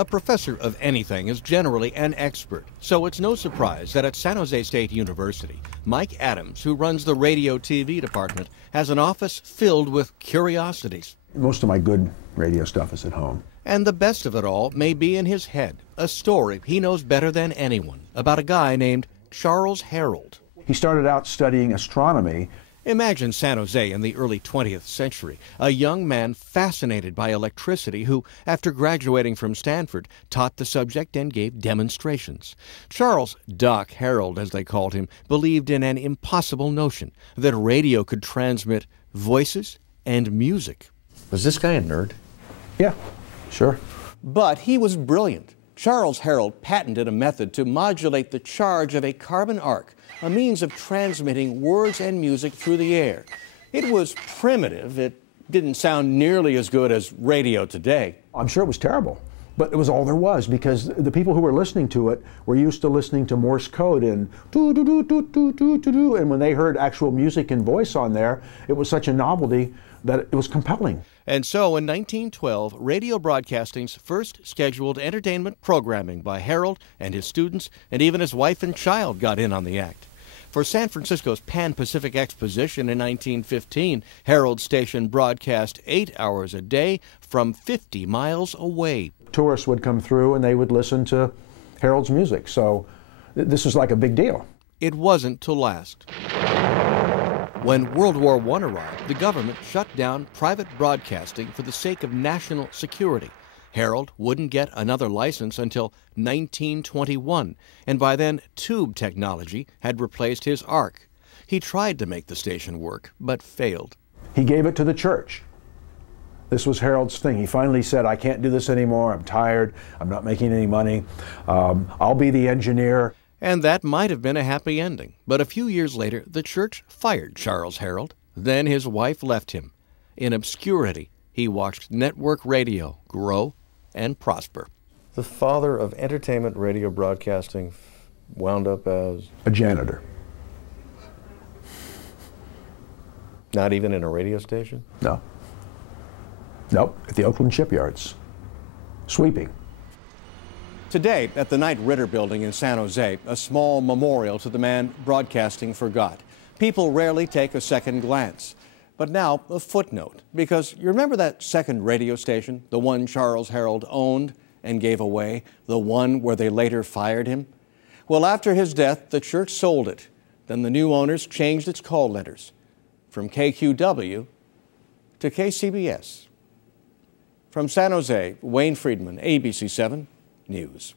A professor of anything is generally an expert, so it's no surprise that at San Jose State University, Mike Adams, who runs the radio TV department, has an office filled with curiosities. Most of my good radio stuff is at home. And the best of it all may be in his head, a story he knows better than anyone about a guy named Charles Herrold. He started out studying astronomy. Imagine San Jose in the early 20th century, a young man fascinated by electricity who, after graduating from Stanford, taught the subject and gave demonstrations. Charles Doc Herrold, as they called him, believed in an impossible notion that radio could transmit voices and music. Was this guy a nerd? Yeah, sure. But he was brilliant. Charles Herrold patented a method to modulate the charge of a carbon arc, a means of transmitting words and music through the air. It was primitive. It didn't sound nearly as good as radio today. I'm sure it was terrible, but it was all there was, because the people who were listening to it were used to listening to Morse code and do-do-do-do-do-do-do-do, and when they heard actual music and voice on there, it was such a novelty that it was compelling. And so in 1912, radio broadcasting's first scheduled entertainment programming by Herrold and his students, and even his wife and child, got in on the act. For San Francisco's Pan-Pacific Exposition in 1915, Herrold's station broadcast 8 hours a day from 50 miles away. Tourists would come through and they would listen to Herrold's music, so this was like a big deal. It wasn't to last. When World War I arrived, the government shut down private broadcasting for the sake of national security. Herrold wouldn't get another license until 1921, and by then tube technology had replaced his arc. He tried to make the station work, but failed. He gave it to the church. This was Herrold's thing. He finally said, I can't do this anymore, I'm tired, I'm not making any money, I'll be the engineer. And that might have been a happy ending, but a few years later, the church fired Charles Herrold. Then his wife left him. In obscurity, he watched network radio grow and prosper. The father of entertainment radio broadcasting wound up as? A janitor. Not even in a radio station? No. Nope, at the Oakland shipyards. Sweeping. Today, at the Knight Ridder Building in San Jose, a small memorial to the man broadcasting forgot. People rarely take a second glance. But now, a footnote, because you remember that second radio station, the one Charles Herrold owned and gave away, the one where they later fired him? Well, after his death, the church sold it. Then the new owners changed its call letters from KQW to KCBS. From San Jose, Wayne Freedman, ABC 7 News.